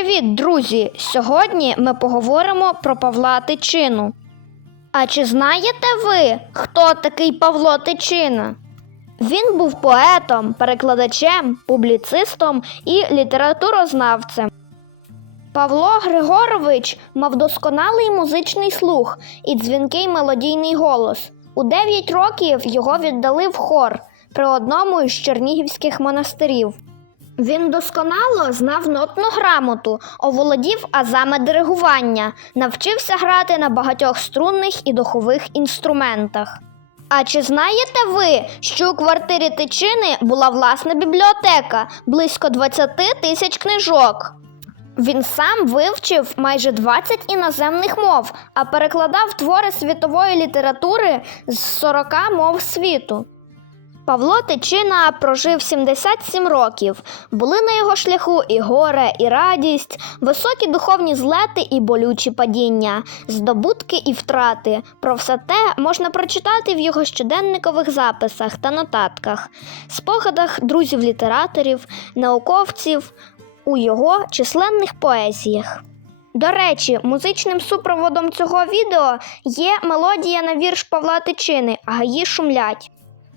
Привіт, друзі! Сьогодні ми поговоримо про Павла Тичину. А чи знаєте ви, хто такий Павло Тичина? Він був поетом, перекладачем, публіцистом і літературознавцем. Павло Григорович мав досконалий музичний слух і дзвінкий мелодійний голос. У 9 років його віддали в хор при одному із чернігівських монастирів. Він досконало знав нотну грамоту, оволодів азами диригування, навчився грати на багатьох струнних і духових інструментах. А чи знаєте ви, що у квартирі Тичини була власна бібліотека близько 20 тисяч книжок? Він сам вивчив майже 20 іноземних мов, а перекладав твори світової літератури з 40 мов світу. Павло Тичина прожив 77 років. Були на його шляху і горе, і радість, високі духовні злети і болючі падіння, здобутки і втрати. Про все те можна прочитати в його щоденникових записах та нотатках, спогадах друзів-літераторів, науковців, у його численних поезіях. До речі, музичним супроводом цього відео є мелодія на вірш Павла Тичини Гаї шумлять.